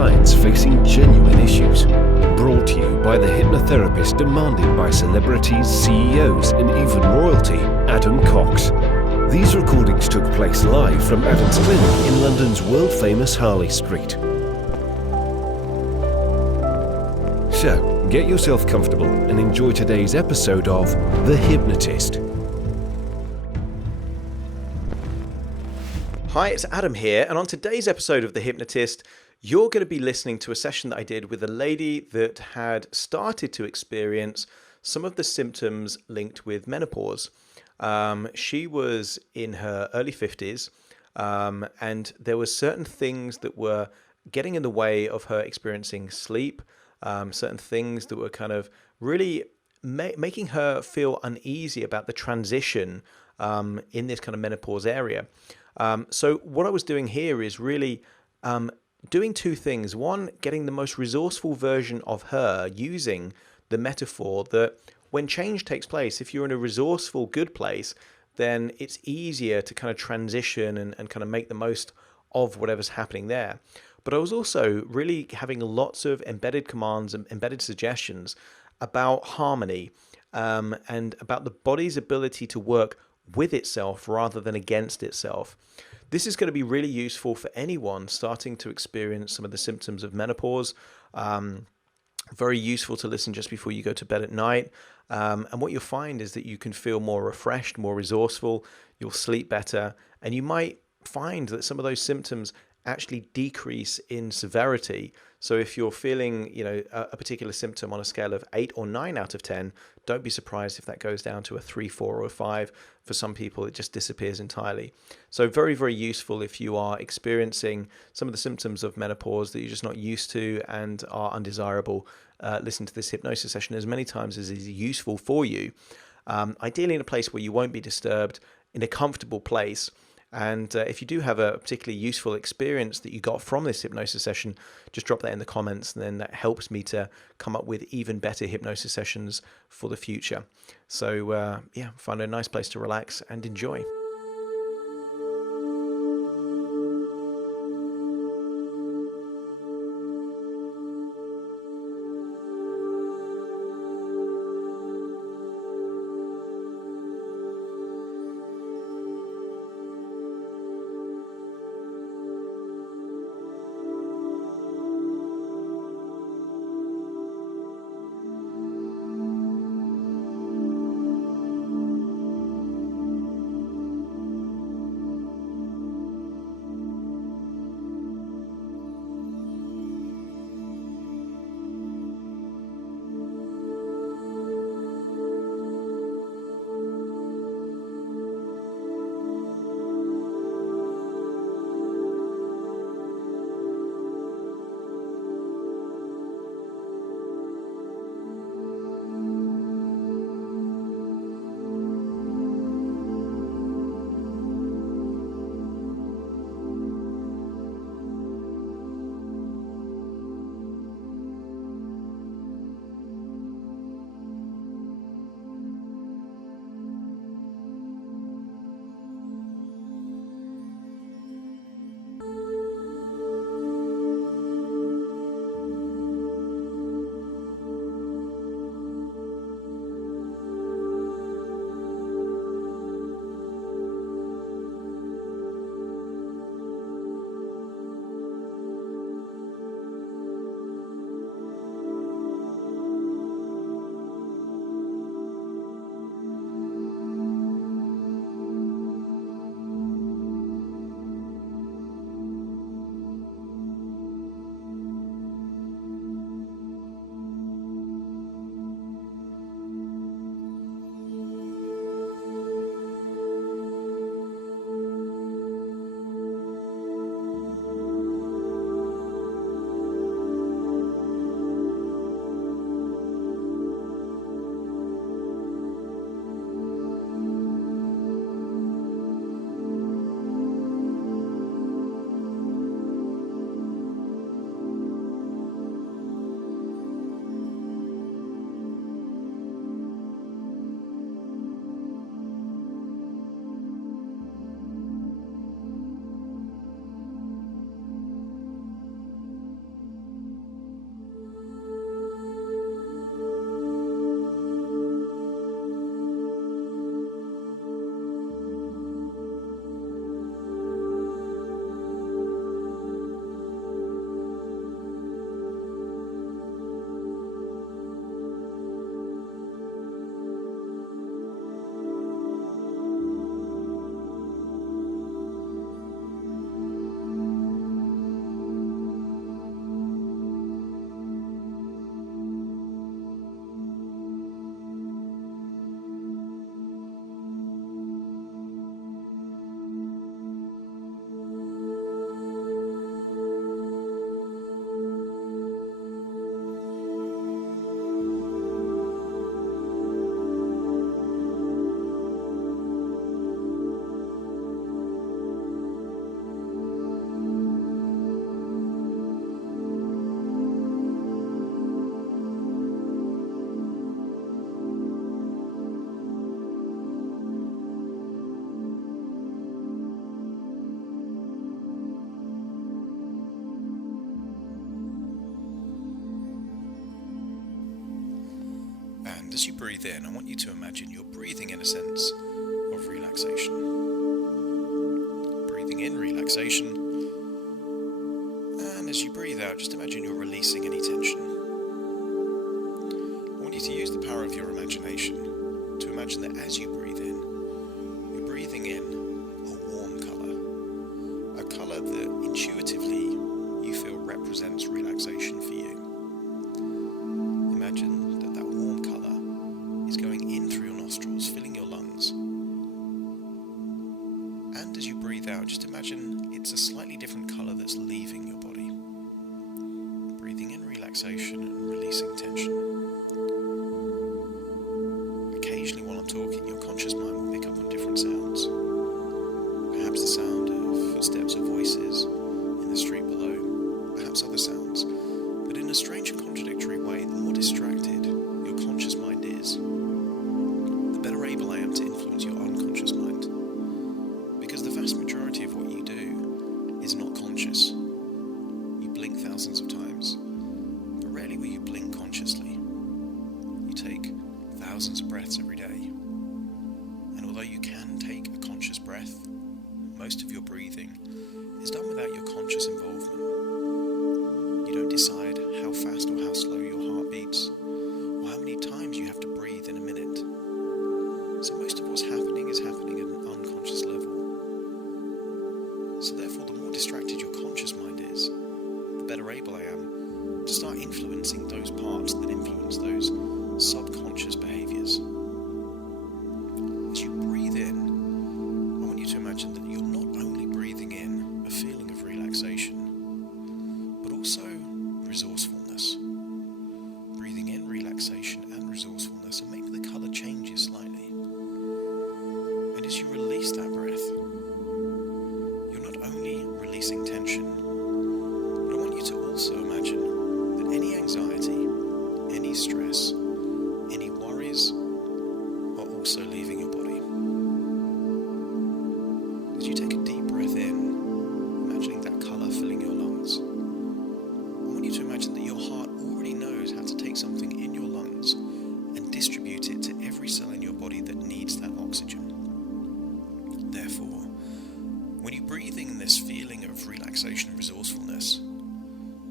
clients facing genuine issues. Brought to you by the hypnotherapist demanded by celebrities, CEOs, and even royalty, Adam Cox. These recordings took place live from Adam's clinic in London's world-famous Harley Street. So, get yourself comfortable and enjoy today's episode of The Hypnotist. Hi, it's Adam here, and on today's episode of The Hypnotist, you're going to be listening to a session that I did with a lady that had started to experience some of the symptoms linked with menopause. She was in her early 50s, and there were certain things that were getting in the way of her experiencing sleep, certain things that were kind of really making her feel uneasy about the transition in this kind of menopause area. So what I was doing here is really doing two things. One, getting the most resourceful version of her using the metaphor that when change takes place, if you're in a resourceful, good place, then it's easier to kind of transition and kind of make the most of whatever's happening there. But I was also really having lots of embedded commands and embedded suggestions about harmony and about the body's ability to work with itself rather than against itself. This is going to be really useful for anyone starting to experience some of the symptoms of menopause. Very useful to listen just before you go to bed at night. And what you'll find is that you can feel more refreshed, more resourceful, you'll sleep better, and you might find that some of those symptoms actually decrease in severity. So if you're feeling, a particular symptom on a scale of 8 or 9 out of 10, don't be surprised if that goes down to a 3, 4, or a 5. For some people, it just disappears entirely. So very, very useful if you are experiencing some of the symptoms of menopause that you're just not used to and are undesirable. Listen to this hypnosis session as many times as is useful for you. Ideally in a place where you won't be disturbed, in a comfortable place. And if you do have a particularly useful experience that you got from this hypnosis session, just drop that in the comments, and then that helps me to come up with even better hypnosis sessions for the future. So find a nice place to relax and enjoy. And as you breathe in, I want you to imagine you're breathing in a sense of relaxation. Breathing in, relaxation. And as you breathe out, just imagine you're releasing any tension. I want you to use the power of your imagination to imagine that as you breathe in, you're breathing in a warm colour. A colour that intuitively you feel represents relaxation for you. Imagine that that warm colour is going in through your nostrils, filling your lungs. And as you breathe out, just imagine it's a slightly different colour that's leaving your body. Breathing in relaxation and releasing tension. Occasionally while I'm talking, your conscious mind will pick up on different sounds. Perhaps the sound of footsteps or voices in the street below, perhaps other sounds. But in a strange and contradictory way, the more distracted your conscious mind is, the better able I am to influence your unconscious mind. Because the vast majority of what you do is not conscious. You blink thousands of times, but rarely will you blink consciously. You take thousands of breaths every day. And although you can take a conscious breath, most of your breathing is done without your conscious involvement. You don't decide how fast or how slow your heart beats, or how many times you have to breathe in a minute. So most of what's happening is happening at an unconscious level. So therefore, the more distracted your conscious mind is, the better able I am to start influencing those parts that influence those subconscious behaviours. As you breathe in, I want you to imagine that you're not only breathing in a feeling of relaxation, but also resourcefulness. Breathing in relaxation and resourcefulness, and maybe the colour changes slightly. And as you release that breath, you're not only releasing tension, but I want you to also imagine that any anxiety, any stress, any worries are also leaving your body. As you take a deep breath in, imagining that colour filling your lungs, I want you to imagine that your heart already knows how to take something in your lungs and distribute it to every cell in your body that needs that oxygen. Therefore, when you breathe in this feeling of relaxation and resourcefulness,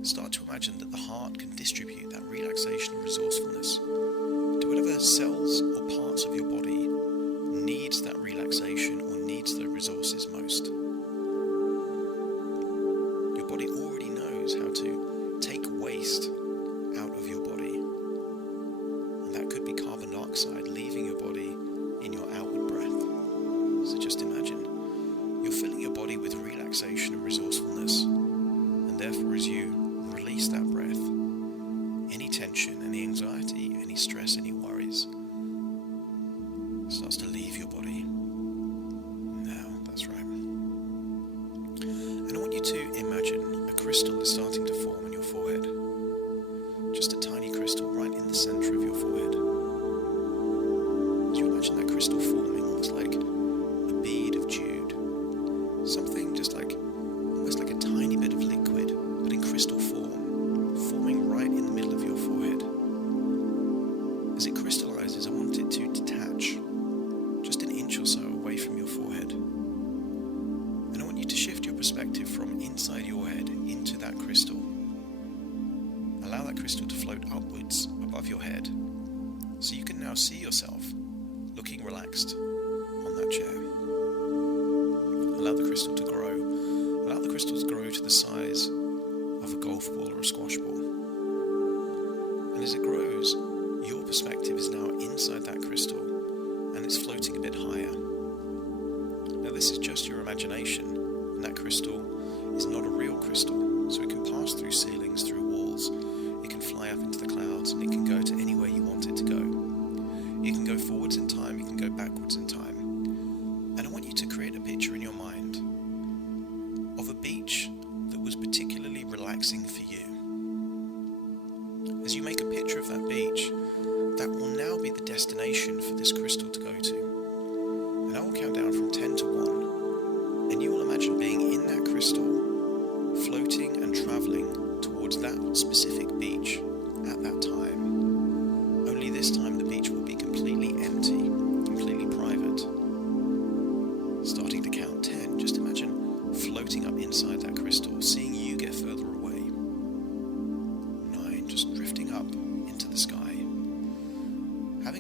start to imagine that the heart can distribute that relaxation and resourcefulness to whatever cells or parts of your body needs that relaxation or needs those resources most. Your body already knows how to take waste out of your body. And that could be carbon dioxide leaving your body in your outward breath. So just imagine you're filling your body with relaxation and resourcefulness. And therefore, as you release that breath, any tension, any anxiety, any stress, any worries starts to leave your body. Now, that's right. And I want you to imagine a crystal is starting to form in your forehead. Just a tiny crystal right in the center of your forehead. As you imagine that crystal forming, almost like a bead of jewel, something just like, almost like a tiny bit of liquid, but in crystal form, forming right in the middle of your forehead. As it crystallizes, I want it to detach just an inch or so away from your forehead. And I want you to shift your perspective from inside your head into that crystal. Allow that crystal to float upwards above your head, so you can now see yourself looking relaxed on that chair. Allow the crystal to grow. Allow the crystal to grow to the size of a golf ball or a squash ball. And as it grows, your perspective is now inside that crystal, and it's floating a bit higher. Now this is just your imagination, and that crystal is not a real crystal, so it can pass through ceilings, through walls, it can fly up into the clouds, and it can go to anywhere you want it to go. It can go forwards in time, it can go backwards in time. And I want you to create a picture in your mind of a beach that was particularly relaxing for you. As you make a picture of that beach, that will now be the destination for this crystal to go to. And I will count down from 10 to 1, and you will imagine being in that crystal, floating and travelling towards that specific beach at that time. Only this time the beach will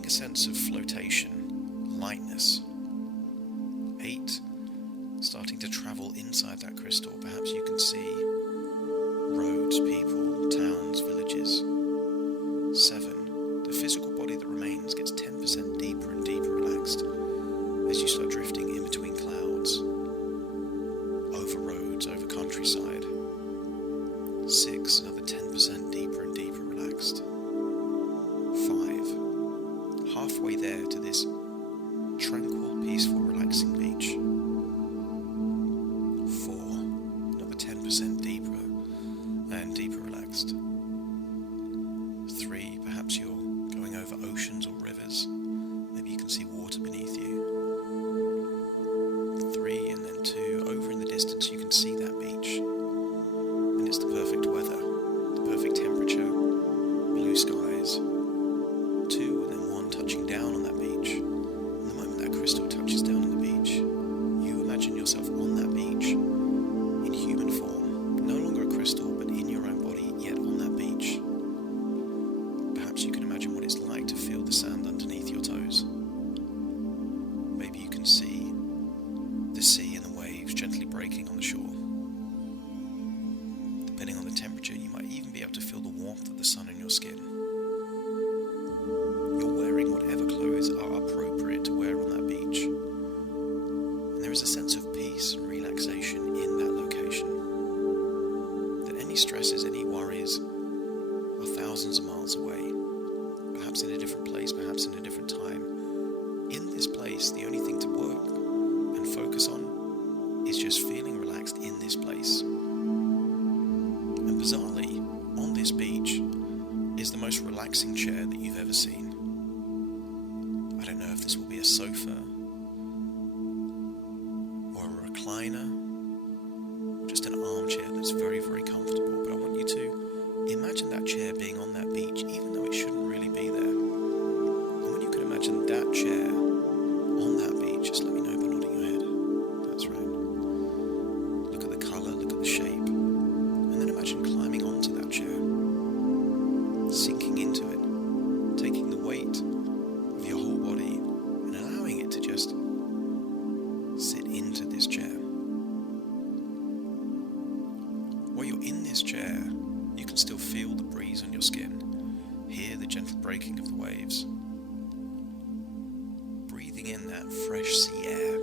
a sense of flotation, lightness. 8, starting to travel inside that crystal. Perhaps you can see roads, people, towns, villages. 7, the physical body that remains gets 10% deeper and deeper relaxed as you start drifting in between clouds, over roads, over countryside. 6, another 10% deeper and deeper relaxed. 5, halfway there to this tranquil, peaceful, relaxing beach. 4, another 10% deeper and deeper relaxed. 3, perhaps you're going over oceans or rivers. Maybe you can see water beneath you. 3, and then 2, over in the distance you can see that beach. And it's the perfect weather, the perfect temperature, blue skies. 2, and then 1 touching down on that beach. And the moment that crystal touches down on the beach, you imagine yourself on that beach in human form, no longer a crystal, but in your own body, yet on that beach. Perhaps you can imagine what it's like to feel the sand underneath your toes. Maybe you can see the sea and the waves gently breaking on the shore. Depending on the temperature, you might even be able to feel the warmth of the sun on your skin. You're wearing whatever clothes are appropriate to wear on that beach. And there is a sense of peace and relaxation in that location. That any stresses, any worries are thousands of miles away. Perhaps in a different place, perhaps in a different time. In this place, the only thing to work and focus on is just feeling relaxed in this place. And bizarrely, on this beach is the most relaxing chair that you've ever seen. I don't know if this will be a sofa or a recliner, or just an armchair that's very, very comfortable, but I want you to imagine that chair being on that beach, even though it shouldn't really be there. And when you can imagine that chair on that beach, just let me know by nodding your head. That's right. Look at the colour, look at the shape, and then imagine climbing onto that chair, sinking into it, taking the weight of your whole body and allowing it to just sit into this chair. While you're in this chair, you can still feel the breeze on your skin, hear the gentle breaking of the waves, breathing in that fresh sea air,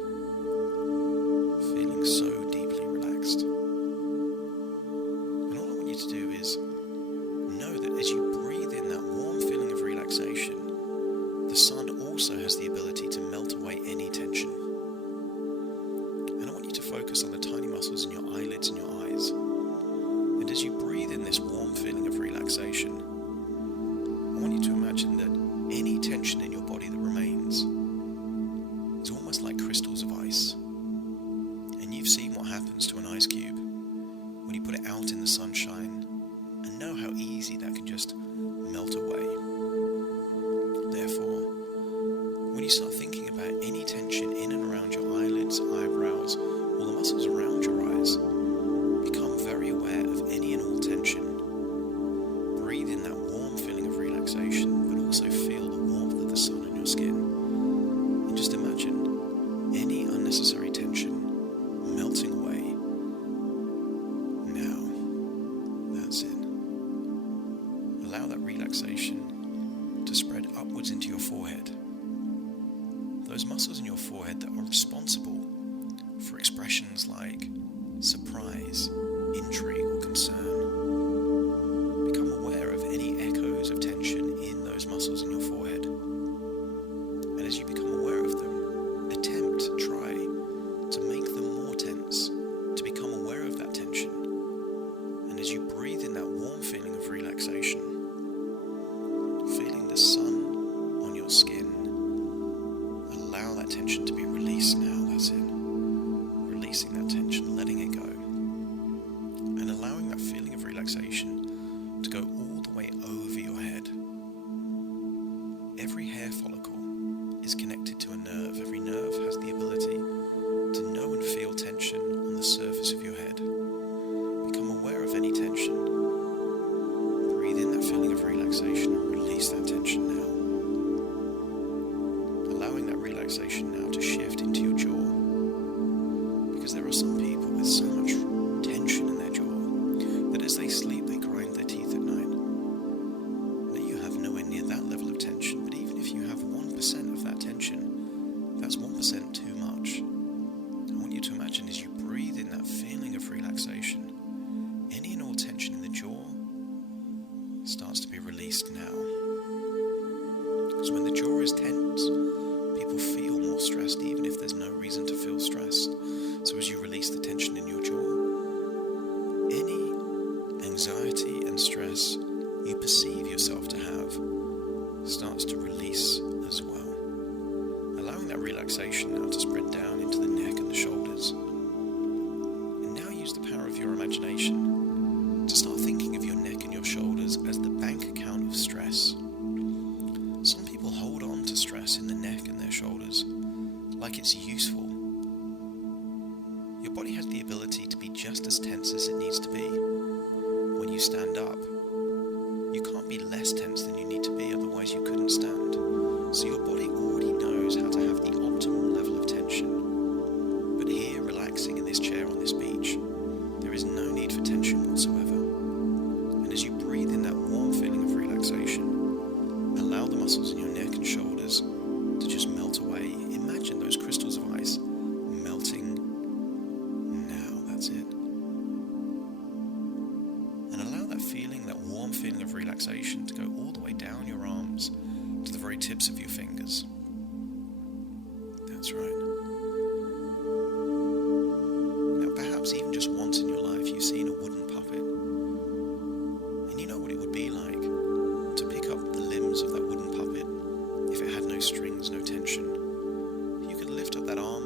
feeling so deeply relaxed. And all I want you to do is know that as you breathe in that warm feeling of relaxation, the sun also has the ability to melt away any tension. And I want you to focus on the tiny muscles in your eyelids and your eyes. And as you breathe in this warm feeling of relaxation, I want you to imagine that any tension in your body that remains is almost like crystals of ice. And you've seen what happens to an ice cube when you put it out in the sunshine, and know how easy that can just melt away. Therefore, when you start thinking about any tension in and around your eyelids, eyebrows, or the muscles around your eyes, become very aware of any and all tension. Breathe in that warm feeling of relaxation, but also feel the warmth of the sun on your skin. And just imagine any unnecessary tension melting away. Now, that's it. Allow that relaxation to spread upwards into your forehead. Those muscles in your forehead that are responsible for expressions like surprise, intrigue, or concern. Become aware of any echoes of tension in those muscles in your forehead. And as you become aware of them, try to make them more tense, to become aware of that tension. And as you breathe in that warm feeling of relaxation, feeling the sun on your skin, allow that tension to be released now. That's it. Releasing that tension, letting it go. And allowing that feeling of relaxation to go all the way over your head. Every hair follicle is connected to a nerve. Every nerve has the ability to know and feel tension on the surface of your head. Become aware of any tension. Breathe in that feeling of relaxation and release that tension now. Because when the jaw is tense, people feel more stressed even if there's no reason to feel stressed. So as you release the tension in your jaw, any anxiety and stress you perceive yourself to have starts to release as well. Allowing that relaxation now to spread down into the neck and the shoulders. And now use the power of your imagination to start thinking of your neck and your shoulders as the bank account of stress. Some people hold on to stress in the neck and their shoulders like it's useful. Your body has the ability to be just as tense as it needs to be. When you stand up, you can't be less tense than you need to be, otherwise you couldn't stand. So your body already knows how to have the optimal level of tension. But here, relaxing in this chair on this beach, there is no need for tension whatsoever. And as you breathe in that warm feeling of relaxation, allow the muscles in your neck and shoulders to just melt away. Imagine those crystals of ice melting now. That's it. And allow that feeling, that warm feeling of relaxation to go all the way down your arms to the very tips of your fingers. That's right. Now perhaps even just once in your life you've seen a wooden puppet, and you know what it would be like to pick up the limbs of that wooden puppet if it had no strings, no tension. You could lift up that arm,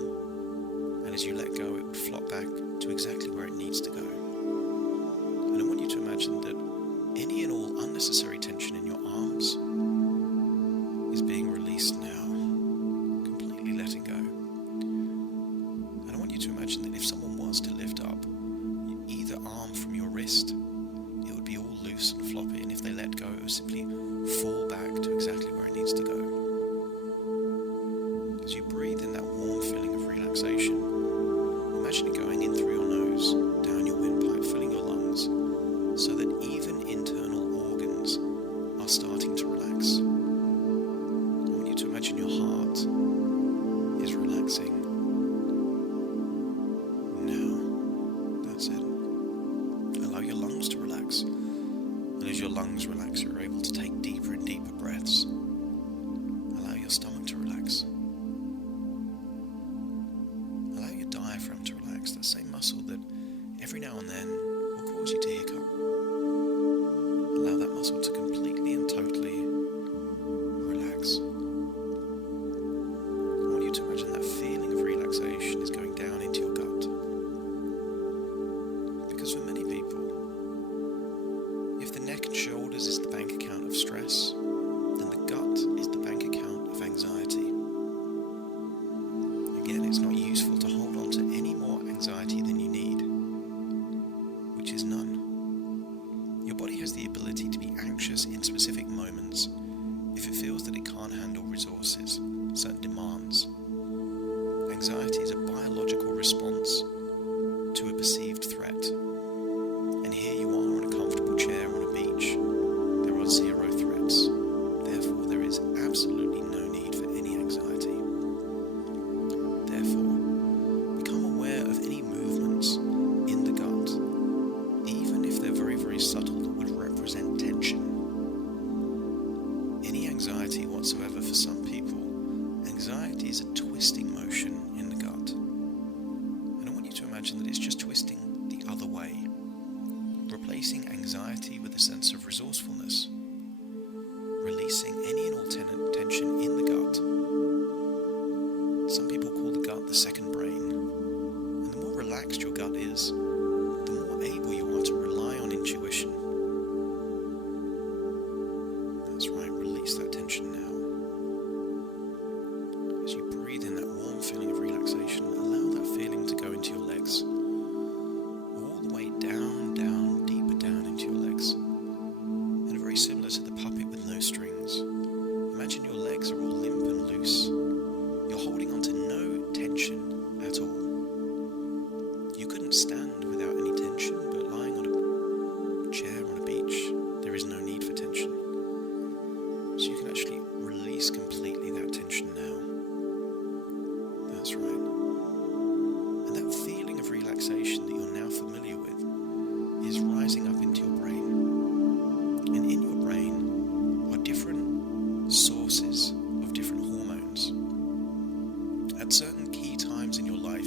and as you let go it would flop back to exactly where it needs to go. And I want you to imagine that any and all unnecessary tension in your arms is being released now, completely letting go. And I want you to imagine that if someone was to lift up either arm from your wrist, it would be all loose and floppy, and if they let go, it would simply fall back to exactly where it needs to go. As you breathe in that warm feeling of relaxation, imagine it going in through your nose, down your windpipe, filling your lungs, so that even internal organs are starting to relax. I want you to imagine your heart is relaxing now. That's it. Allow your lungs to relax. And as your lungs relax, you're able to take deeper and deeper breaths. Allow your stomach to relax. Allow your diaphragm to relax, that same muscle that every now and then will cause you to hiccup. Allow that muscle to completely and totally relax. I want you to imagine that feeling of relaxation is going down into your gut. Because for many people, if the neck and shoulders is the bank account of stress, then the gut is the bank account of anxiety. Again, it's not useful to hold on to any more anxiety than you need, which is none. Your body has the ability to be anxious in specific moments if it feels that it can't handle resources, certain demands. Anxiety is a biological response to a perceived threat. And here you are on a comfortable chair on a beach. There are zero threats. Therefore, there is absolutely no need for any anxiety. Therefore, become aware of any movements in the gut, even if they're very, very subtle, that would represent tension. Any anxiety whatsoever for some people, anxiety is a twisting motion in the gut. And I want you to imagine that it's just twisting the other way, replacing anxiety with a sense of resourcefulness, releasing any and all tension in the gut. Some people call the gut the second brain. And the more relaxed your gut is, the more able you are to rely on intuition. That's right, release that tension now. As you breathe in that warm feeling of relaxation, allow that feeling to go into your legs. All the way down, down, deeper down into your legs. And very similar to the puppet with no strings. Imagine your legs are all limp and loose. You're holding on to no tension at all. You couldn't stand without any tension, but lying on a chair on a beach, there is no need for tension. So you can actually release completely that tension now. That's right. And that feeling of relaxation that you're now familiar with is rising up into your brain. And in your brain are different sources sources of different hormones. At certain key times in your life,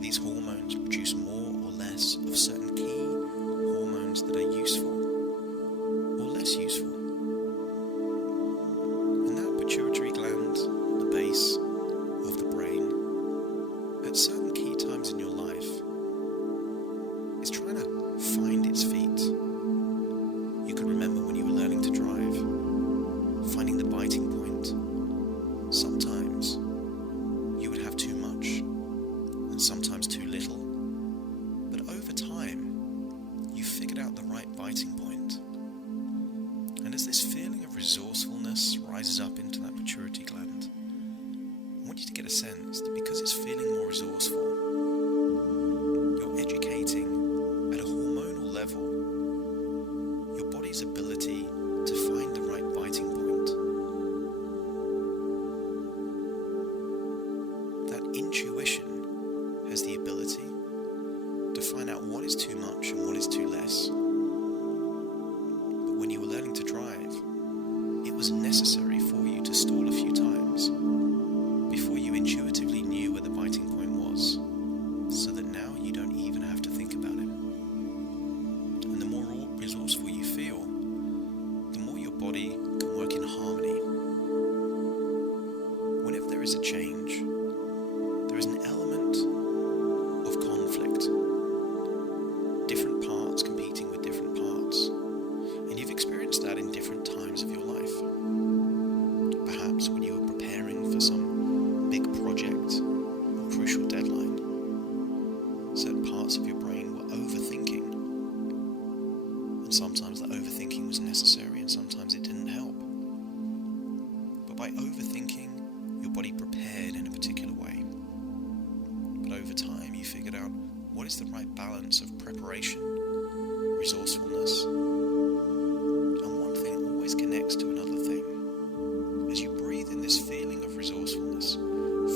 these hormones produce more or less of certain key hormones that are useful or less useful. And that pituitary gland, the base of the brain, at certain key times in your life, is trying to find its feet. You can remember when you were learning to drive, finding the biting point. Sometimes you would have too much, and sometimes too little. But over time, you figured out the right biting point. And as this feeling of resourcefulness rises up into that pituitary gland, I want you to get a sense that because it's feeling more resourceful, you're educating at a hormonal level your body's ability to find the right biting point. That intuition has the ability to find out what is too much and what is too less. But when you were learning to drive, it was necessary for you to stall a few times before you intuitively knew where the biting point was, so that now you don't even have to think about it. And the more resourceful you feel, the more your body can work in harmony. Whenever there is a change, there is an element of conflict. Different parts competing with different parts. And you've experienced that in different times of your life. Perhaps when you were preparing for some big project or crucial deadline, certain parts of your brain were overthinking. And sometimes that overthinking was necessary and sometimes it didn't help. But by overthinking, your body prepared in a particular way. But over time, you figured out what is the right balance of preparation, resourcefulness, and one thing always connects to another thing. As you breathe in this feeling of resourcefulness,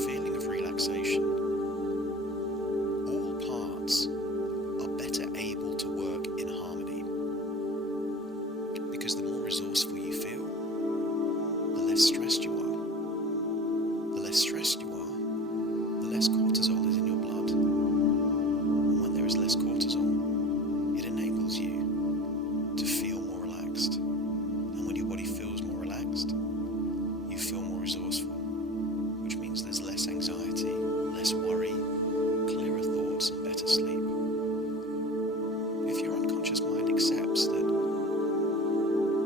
feeling of relaxation, all parts are better able to work in harmony. Because the more resourceful you feel, the less stressed you are. The less stressed you are, the less cortisol is in your blood. And when there is less cortisol, it enables you to feel more relaxed. And when your body feels more relaxed, you feel more resourceful, which means there's less anxiety, less worry, clearer thoughts, and better sleep. If your unconscious mind accepts that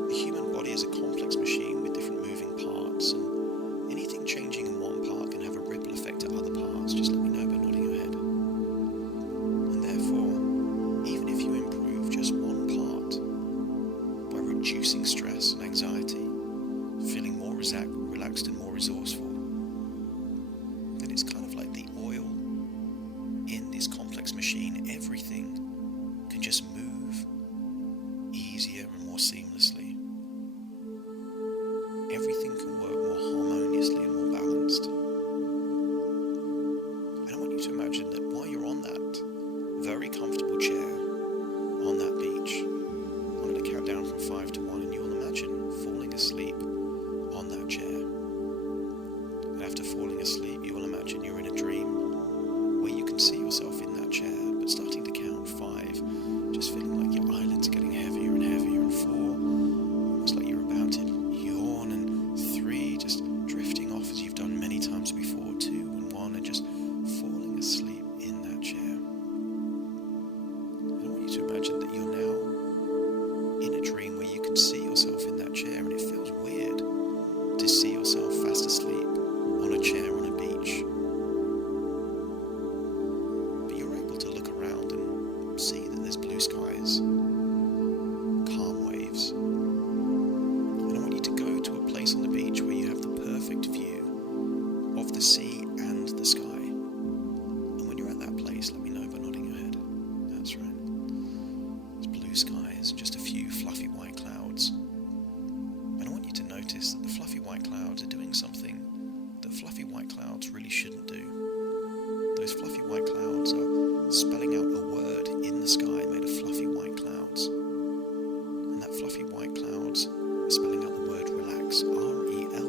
the human body is a complex machine with different moving parts, and anything changing in one part can have a ripple effect to other parts, just let me know by nodding your head. And therefore, even if you improve just one part by reducing stress and anxiety, feeling more relaxed and more resourceful, then it's kind of like the oil in this complex machine. Everything can just move easier and more seamlessly. Everything can work more harmoniously and more balanced. And I want you to imagine that while you're on that very comfortable chair on that beach, I'm going to count down from 5 to 1, and you will imagine falling asleep on that chair. And after falling asleep, you will imagine you're in a dream where you can see yourself in that chair, but starting to count 5, just feeling like your eyelids are getting heavier and heavier, and 4, almost like you're about to yawn, and 3, just drifting off as you've done many times before, 2 and 1, and just falling asleep in that chair. And I want you to imagine that you're now in a dream where you can see yourself in that chair, and it feels weird to see yourself fast asleep on a chair on a beach. But you're able to look around and see that there's blue skies, calm waves. And I want you to go to a place on the beach where you have the perfect view of the sea and the sky. And when you're at that place, let me know by nodding your head. That's right. It's blue skies and just a few fluffy white clouds. And I want you to notice that the fluffy white clouds are doing something that fluffy white clouds really shouldn't do. Those fluffy white clouds are spelling out a word in the sky made of fluffy white clouds. And that fluffy white clouds are spelling out the word relax, R-E-L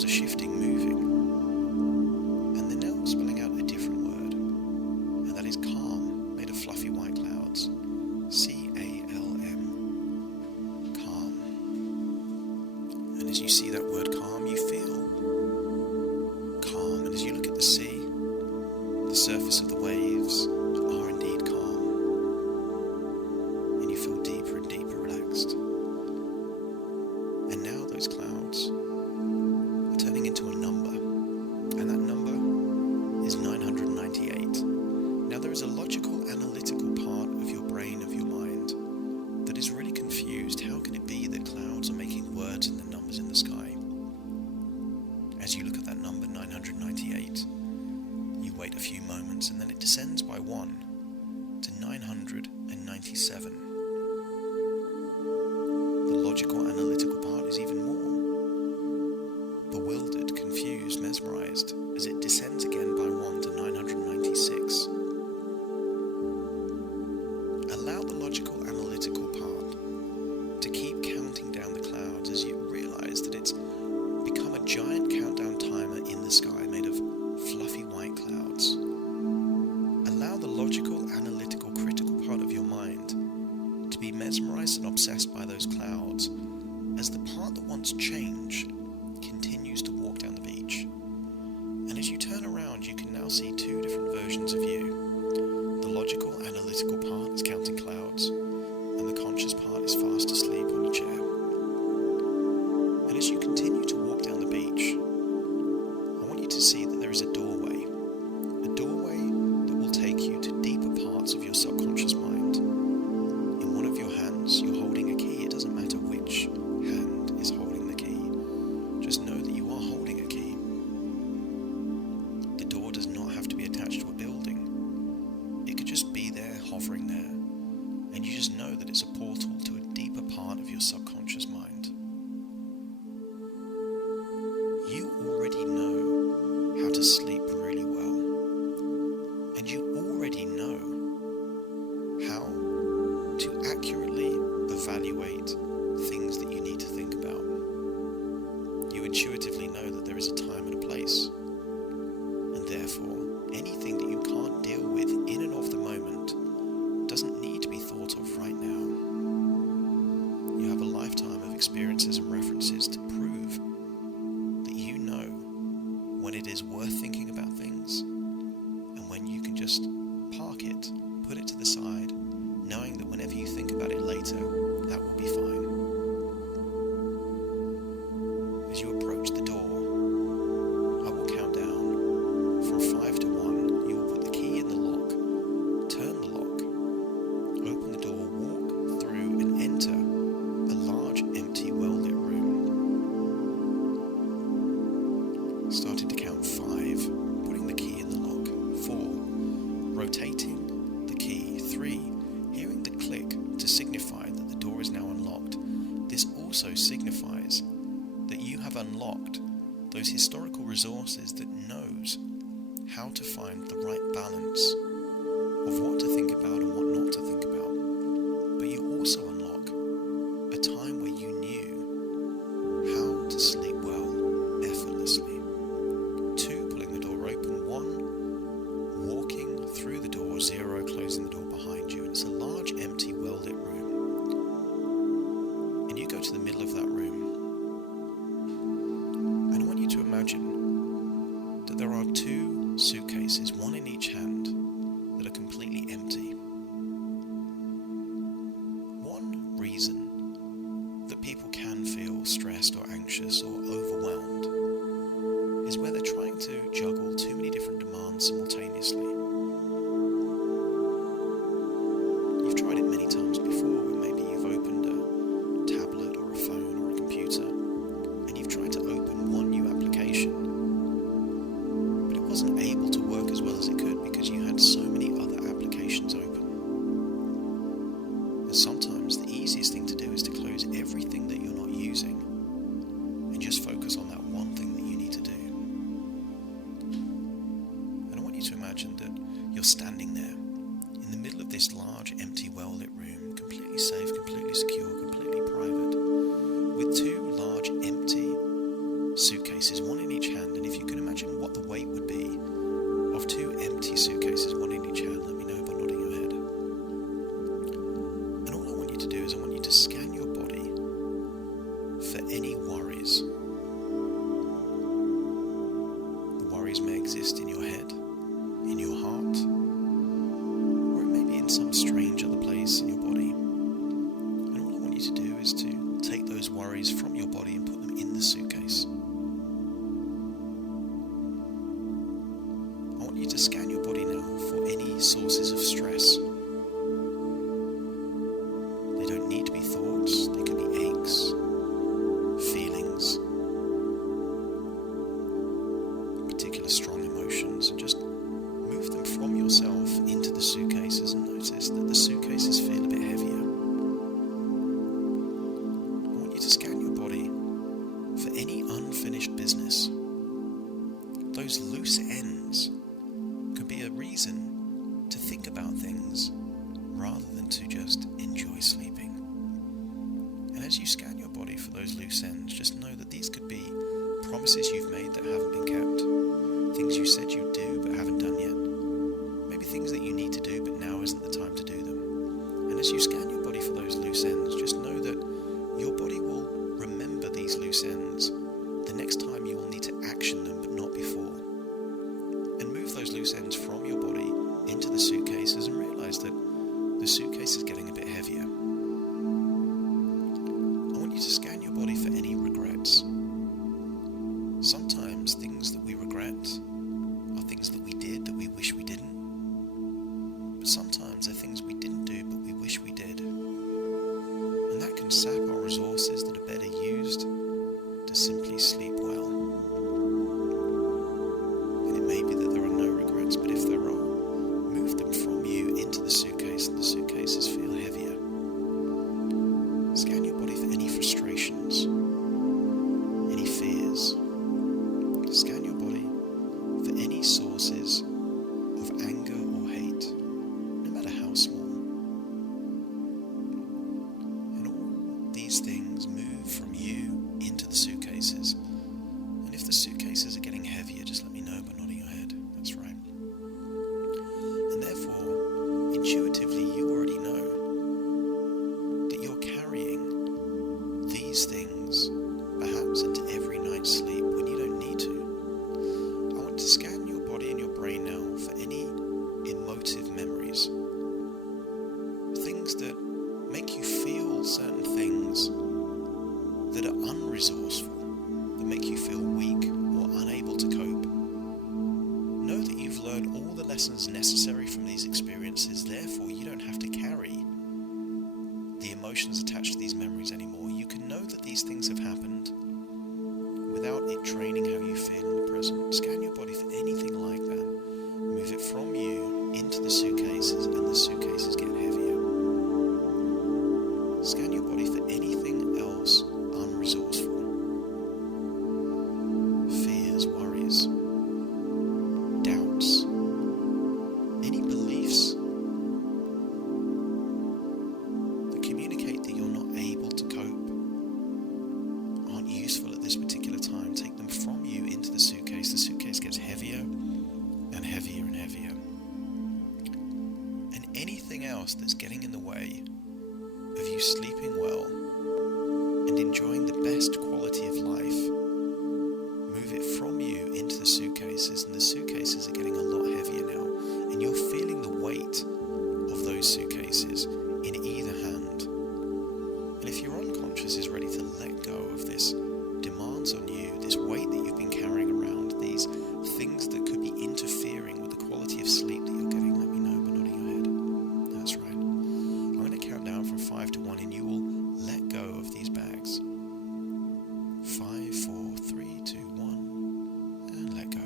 clouds are shifting, moving, and they're now spelling out a different word, and that is calm, made of fluffy white clouds. C-A-L-M. Calm. And as you see that word calm, you feel calm. And as you look at the sea, the surface of the waves are indeed calm. And you feel deeper and deeper relaxed. And now those clouds are turning into a number. And that number is 998. Now there is a logical, analytical part of your brain, of your mind, that is really confused. How can it be that clouds are making words and the numbers in the sky? As you look at that number, 998, you wait a few moments and then it descends by 1 to 997. The logical, analytical part is even more bewildered, confused, mesmerized, as it descends again by 1 to 996. Allow the logical, analytical part to keep counting down the clouds as you realize that it's become a giant countdown timer in the sky made of fluffy white clouds. Allow the logical, analytical, critical part of your mind to be mesmerized and obsessed by those clouds as the part that wants change continues to walk down the beach. And as you turn around, you can now see two different versions of you. The logical, analytical part is counting clouds, and the conscious part is fast asleep on a chair. And as you continue to walk down the beach, I want you to see that there is a doorway that will take you to deeper parts of your subconscious mind. In one of your hands, you're holding a key. It doesn't matter which hand is holding the key. Just know that you are holding a key. The door does not have to be attached to a building. It could just be there, hovering there, and you just know that it's a portal to a deeper part of your subconscious mind. You already know how to sleep really well, and you already know how to accurately evaluate things that you need to think about. You intuitively know that there is a time and a place, and therefore anything that you can't deal with in and of the moment doesn't need to be thought of right now. You have a lifetime of experiences and references to prove that you know when it is worth thinking about things and when you can just park it, put it to the side, knowing that whenever you think about it later, that will be fine. As you approach the door, I will count down from 5 to 1. You will put the key in the lock, turn the lock, open the door, walk through and enter a large, empty, well-lit room. Starting to count 5, putting the key in the lock. 4, rotating the key. 3, hearing the click to signify that the door is now unlocked. This also signifies that you have unlocked those historical resources that knows how to find the right balance of what to think about and what not to think about. But you also unlock a time where you knew how to sleep well effortlessly. 2, pulling the door open. 1, walking through the door. 0, closing the door behind you. And it's a large, empty, well-lit room. And you go to the middle of that room. And I want you to imagine that there are 2 suitcases, one in each hand, that are completely empty. One reason that people can feel stressed or anxious or overwhelmed is where they're trying to juggle too many different demands simultaneously. You've tried it many times before, where maybe you've opened a tablet or a phone or a computer, and you've tried to open one new application, but it wasn't able to work as well as it could because you had so many other applications open. And sometimes the easiest thing to do is to close everything that you're not using and just focus on that one thing that you need to do. And I want you to imagine that you're standing there in the middle of this large, empty, well-lit room, completely safe, completely secure, completely private, with 2 large, empty suitcases, suitcases, one in each hand, and if you can imagine what the weight would be of two empty suitcases, one in each hand, let me know by nodding your head. And all I want you to do is I want you to scan your body for any worries. The worries may exist in your head, in your heart, or it may be in some strange other place in your body. And all I want you to do is to take those worries from your body and put them in the suitcase. I want you to scan your body now for any sources of stress. They don't need to be thoughts, they could be aches, feelings, particular strong emotions, and just move them from yourself into the suitcases and notice that the suitcases feel a bit heavier. I want you to scan your body for any unfinished business. Those loose ends could be a reason to think about things rather than to just enjoy sleeping. And as you scan your body for those loose ends, just know that these could be promises you've made that haven't been kept, things you said you'd do but haven't done yet, maybe things that you need to do but now isn't the time to do them. And as you scan your body for those loose ends, just know that your body will remember these loose ends the next time you will need to action them but not before. And move those loose ends from your body into the suitcases and realize that the suitcase is getting a bit heavier. I want you to scan your body for any regrets. Sometimes things that we regret are things that we did that we wish we didn't. But sometimes they're things we didn't do but we wish we did. And that can sap our resources that are better used to simply sleep well. And it may be that there are no regrets, but if there are, move them from you into the suitcase and the suitcases feel heavier. Scan your body for any frustrations, any fears. Scan your body for any sources of anger or hate, no matter how small. And all these things move from you into the suitcases. And if the suitcases are getting heavier, just let me know by nodding your head. That's right. And therefore, intuitively, you already know that you're carrying these things perhaps into every night's sleep when you don't need to. I want to scan your body and your brain now for any emotive memories. Things that make you feel certain things that are unresourceful, that make you feel weak or unable to cope. Know that you've learned all the lessons necessary from these experiences, therefore you don't have to carry the emotions attached to these memories anymore. You can know that these things have happened without it draining how you feel in the present. Scan your body for anything like that. Move it from you into the suitcases and the suitcases get heavier. Scan your body for anything else unresourceful. Fears, worries, doubts, any beliefs that communicate that you're not able to cope, aren't useful at this particular time. Take them from you into the suitcase. The suitcase gets heavier and heavier and heavier. And anything else that's getting in the way of you sleeping well and enjoying the best quality of life, move it from you into the suitcases, and the suitcases are getting a lot heavier now, and you're feeling the weight of those suitcases in either hand. And if your unconscious is ready to let go of this demands on you, this weight that you've been carrying around, these things that could be interfering with the quality of sleep that you're getting, let me know by nodding your head. That's right. I'm going to count down from 5 to 1 and you will let go of these bags. 5, 4, 3, 2, 1, and let go.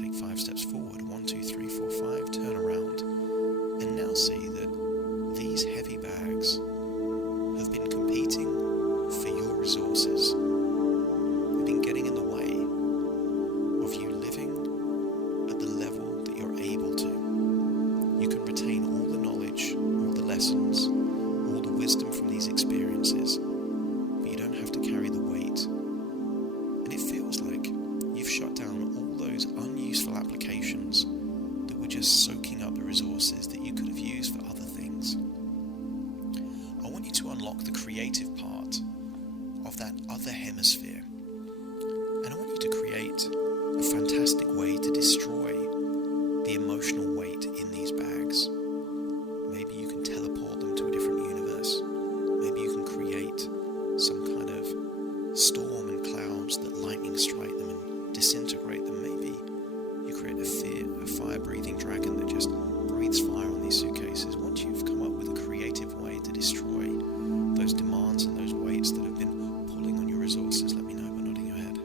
Take 5 steps forward. 1, 2, 3, 4, 5. Turn around. And now see that these heavy bags have been competing for your resources. They've been getting in the way just soaking up the resources that you could have used for other things. I want you to unlock the creative part of that other hemisphere. And I want you to create a fantastic way to destroy the emotional weight in these bags. Maybe you can teleport them to a different universe. Maybe you can create some kind of storm and clouds that lightning strike them and disintegrate them. Maybe you create a fire-breathing dragon that just breathes fire on these suitcases. Once you've come up with a creative way to destroy those demands and those weights that have been pulling on your resources, let me know by nodding your head.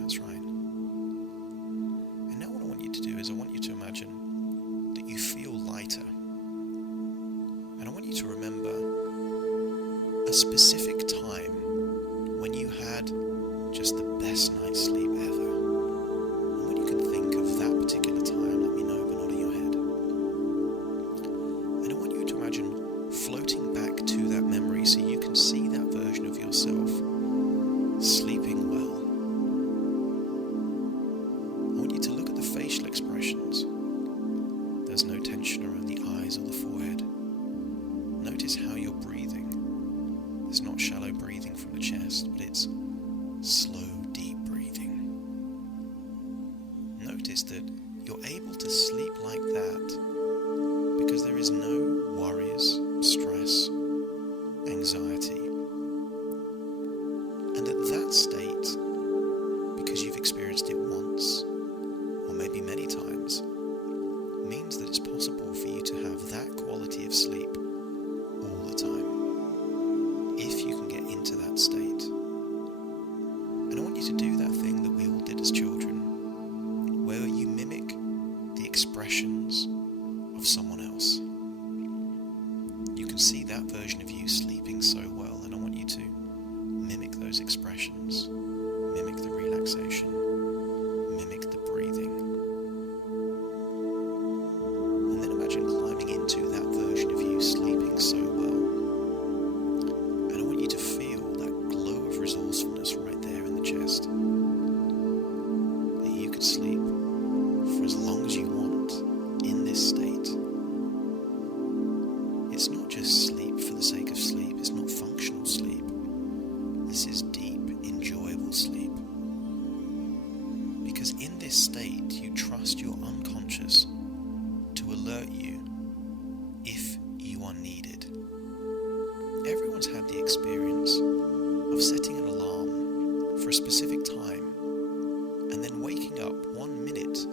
That's right. And now what I want you to do is I want you to imagine that you feel lighter. And I want you to remember a specific time when you had just the best night's sleep ever. And when you can think of that particular time, let me know by nodding your head. And I want you to imagine floating back to that memory so you can see that version of yourself sleeping well. I want you to look at the facial expressions. There's no tension around the eyes or the forehead. Notice how you're breathing. It's not shallow breathing from the chest, but it's slow, deep breathing. Notice that you're able to sleep like that because there is no worries, stress, anxiety. And at that state, because you've experienced it once, or maybe many times, means that it's possible for you to have that quality of sleep all the time, if you can get into that state. And I want you to do that thing that we all did as children, where you mimic the expressions of someone else. You can see that version of you sleeping so well, and I want you to mimic those expressions, mimic the relaxation, mimic the breathing. And then imagine climbing into that version of you sleeping so well. And I want you to feel that glow of resourcefulness right there in the chest. That you could sleep for as long as you want in this state. It's not just sleep for the sake of sleep. It's not functional sleep. This is deep, enjoyable sleep. Because in this state, you trust your unconscious to alert you if you are needed. Everyone's had the experience of setting an alarm for a specific time and then waking up 1 minute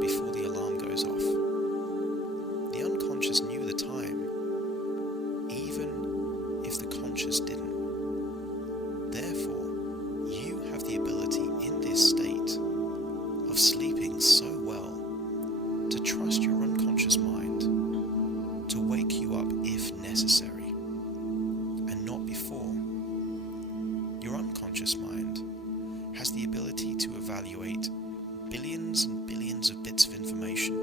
before the alarm goes off. The unconscious knew the time, even if the conscious didn't. Therefore, you have the ability in this state of sleeping so well to trust your unconscious mind to wake you up if necessary, and not before. Your unconscious mind has the ability to evaluate billions and billions of bits of information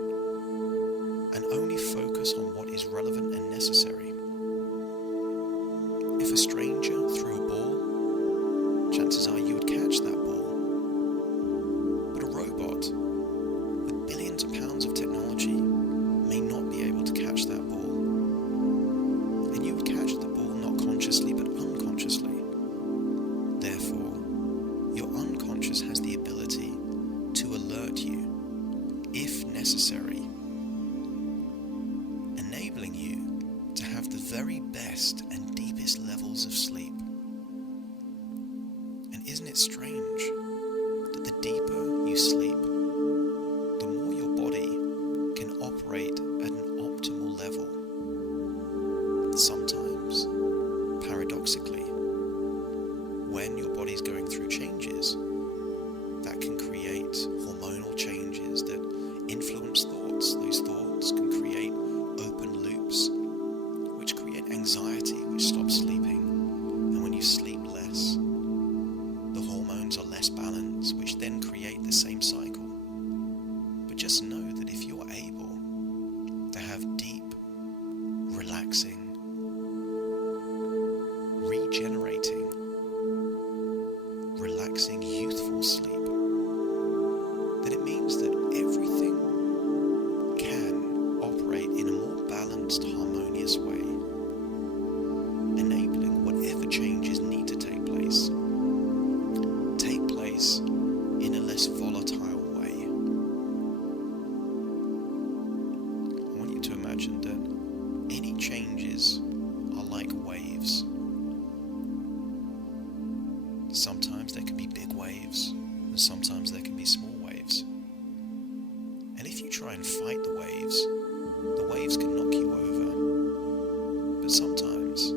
and only focus on what is relevant and necessary. If a stranger threw a ball, chances are you would catch that ball. But a robot with billions of pounds of technology may not be able to catch that ball. And you would catch the ball not consciously but unconsciously. Therefore, your unconscious has the ability to alert you if necessary, enabling you to have the very best and deepest levels of sleep. And isn't it strange that the deeper you sleep, the more your body can operate at an optimal level? Sometimes, paradoxically, when your body's going through changes, that can create hormonal changes that influence thoughts. Those thoughts can create open loops, which create anxiety, which stops sleeping. And when you sleep less, the hormones are less balanced, which then create the same cycle. try and fight the waves can knock you over. But sometimes,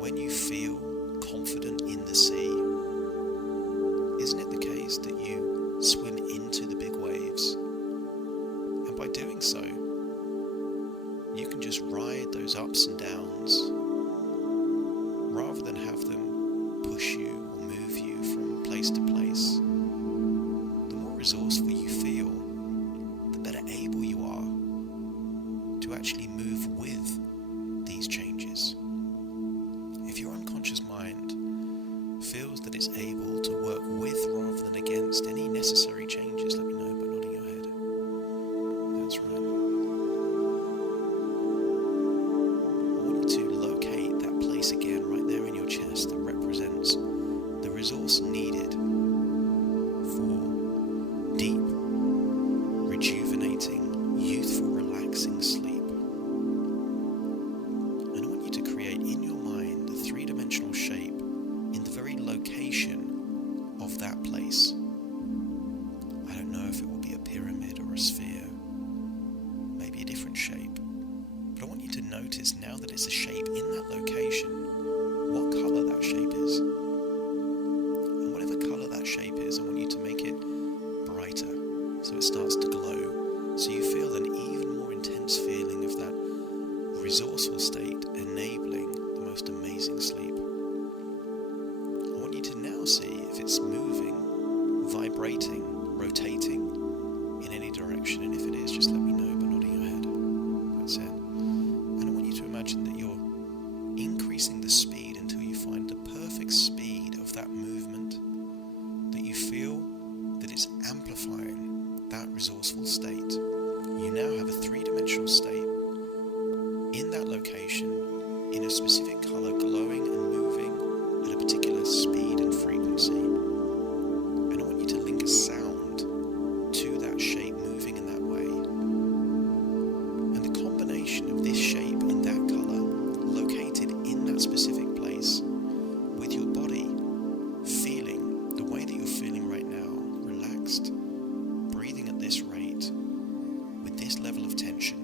when you feel confident in the sea, isn't it the case that you swim into the big waves? And by doing so, you can just ride those ups and downs rather than have them push you or move you from place to place. The more resourceful you feel, the better able you are to actually move with these changes. If your unconscious mind feels that it's able to work with rather than against any necessary changes, let me know by nodding your head. That's right. I want you to locate that place again right there in your chest that represents the resource needed for deep, rejuvenating, youthful, relaxing sleep. And I want you to create in your mind a three-dimensional shape in the very location of that place. I don't know if it will be a pyramid or a sphere, maybe a different shape, but I want you to notice now that it's a shape in that location, what colour that shape is. And whatever colour that shape is, I want you to make it brighter so it starts to glow, so you feel an even more intense feeling of that resourceful state enabling the most amazing sleep. I want you to now see if it's moving, vibrating, rotating in any direction, and if it is, just let me know by nodding your head. That's it. And I want you to imagine that you're increasing the speed until you find the perfect speed of that movement, that you feel that it's amplifying that resourceful state. You now have a three-dimensional state in that location, in a specific colour, glowing and moving at a particular speed and frequency. And I want you to link a sound to that shape moving in that way. And the combination of this shape in that colour, located in that specific place, with your body feeling the way that you're feeling right now, relaxed, breathing at this rate, with this level of tension,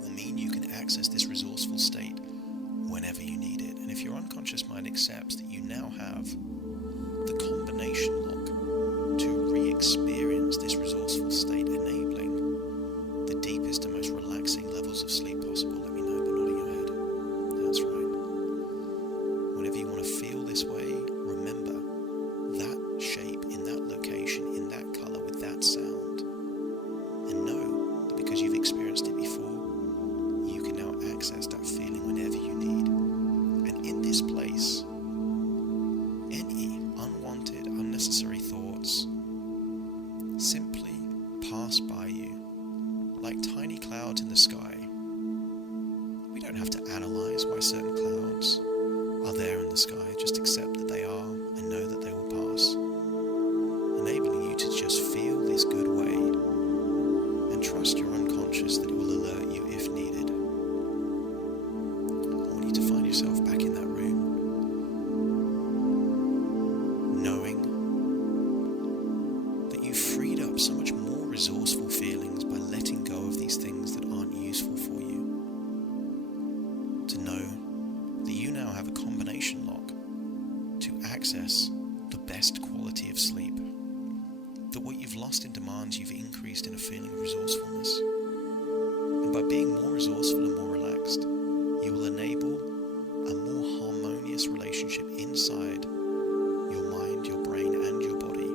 will mean you can access this resourceful state whenever you need it. And if your unconscious mind accepts that you now have the combination lock to re-experience this resourceful state, enabling the deepest and most relaxing levels of sleep possible, let me know by nodding your head. That's right. Whenever you want to feel this way, remember that shape in that location, in that colour, with that sound, and know that because you've experienced it before, you can now access that feeling whenever you need. And in this place, any unwanted, unnecessary thoughts simply pass by you like tiny clouds in the sky. We don't have to analyze why certain clouds are there in the sky, just accept that they are and know that they will pass, enabling you to just feel this good way and trust your unconscious that it will alert you if needed. I want you to find yourself back in that room, knowing that you've freed up so much more resourceful feelings by letting go of these things that aren't useful for you. To know that you now have a combination lock to access the best quality of sleep. That what you've lost in demands, you've increased in a feeling of resourcefulness. And by being more resourceful and more relaxed, you will enable a more harmonious relationship inside your mind, your brain, and your body.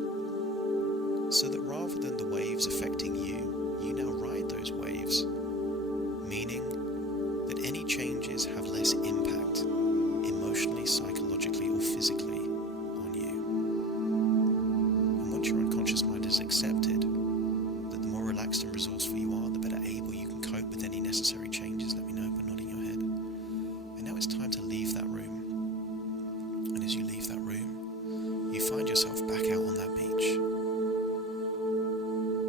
So that rather than the waves affecting you, you now ride those waves, meaning that any changes have less impact emotionally, psychologically, or physically on you. And once your unconscious mind has accepted that the more relaxed and resourceful you are, the better able you can cope with any necessary changes, let me know by nodding your head. And now it's time to leave that room. And as you leave that room, you find yourself back out on that beach.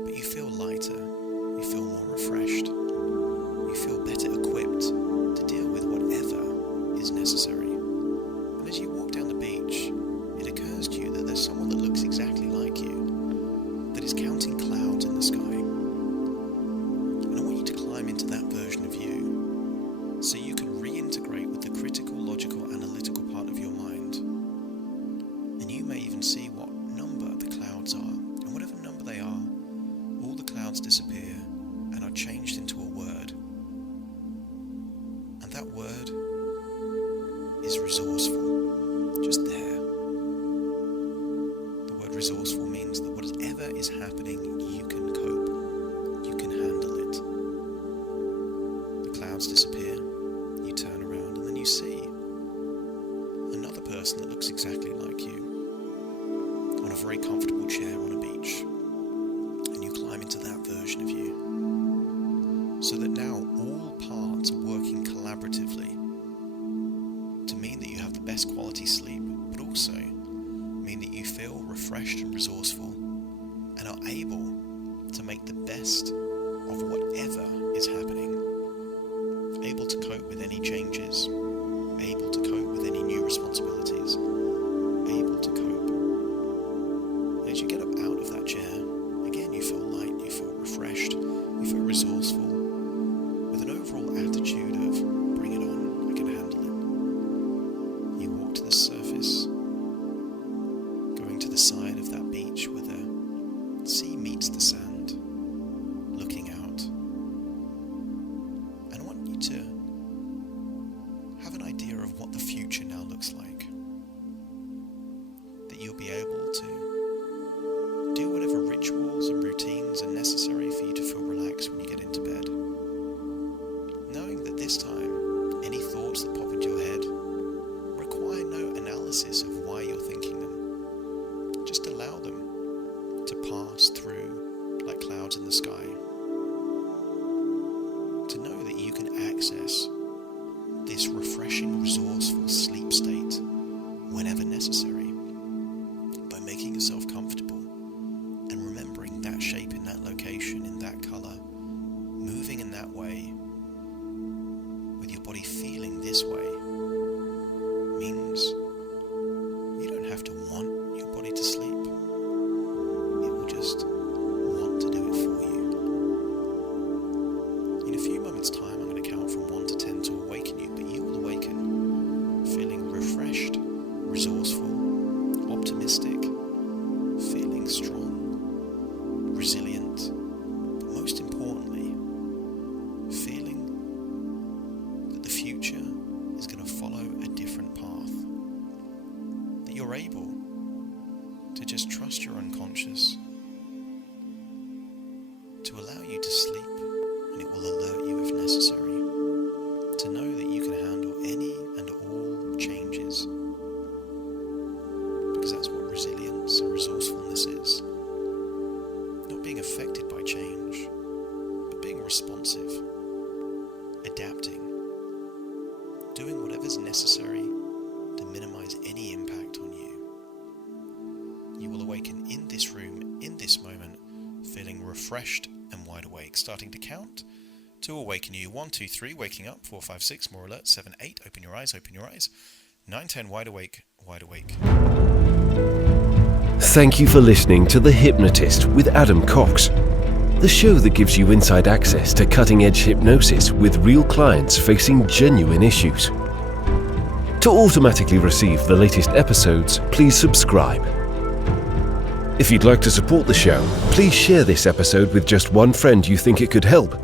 But you feel lighter, you feel more refreshed, you feel better equipped to deal with whatever is necessary. And as you walk down the beach, it occurs to you that there's someone that looks exactly like you, that is counting clouds in the sky. resourceful means that whatever is happening, you can cope. You can handle it. The clouds disappear, you turn around, and then you see another person that looks exactly like you on a very comfortable chair on a beach. And you climb into that version of you. So that now all parts are working collaboratively to mean that you have the best quality sleep, but also mean that you feel refreshed and resourceful and are able to make the best of whatever is happening. Able to cope with any changes, able to cope with any new responsibilities, able to cope. And as you get up out of that chair, again you feel light, you feel refreshed, you feel resourceful, with an overall attitude of bring it on, I can handle it. You walk to the surface, going to the side of that beach where the sea meets the sand, looking out. And I want you to have an idea of what the future now looks like. That you'll be able to do whatever rituals and routines are necessary for you to feel relaxed when you get into bed. Knowing that this time, any thoughts that pop into your head require no analysis of why you're thinking them. Just allow them to pass through like clouds in the sky. To know that you can access this refreshing, resourceful sleep state whenever necessary by making yourself comfortable and remembering that shape in that location, in that color, moving in that way, with your body feeling this way, means you don't have to want your body to sleep. It will just want to do it for you. In a few moments' time, I'm going to count from 1 to 10 to awaken you, but you will awaken feeling refreshed, resourceful, optimistic, feeling strong, resilient, but most importantly, feeling that the future is going to follow a different path. That you're able to just trust your unconscious to allow you to sleep, and it will alert you if necessary. To know that you can handle any and all changes. Because that's what resilience and resourcefulness is. Not being affected by change, but being responsive, adapting, doing whatever's necessary to minimize any impact on you. You will awaken in this room, in this moment, feeling refreshed and wide awake. Starting to count to awaken you. 1, 2, 3, waking up. 4, 5, 6, more alert. 7, 8, open your eyes, open your eyes. 9, 10, wide awake, wide awake. Thank you for listening to The Hypnotist with Adam Cox, the show that gives you inside access to cutting-edge hypnosis with real clients facing genuine issues. To automatically receive the latest episodes, please subscribe. If you'd like to support the show, please share this episode with just one friend you think it could help.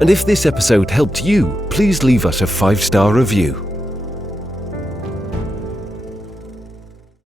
And if this episode helped you, please leave us a 5-star review.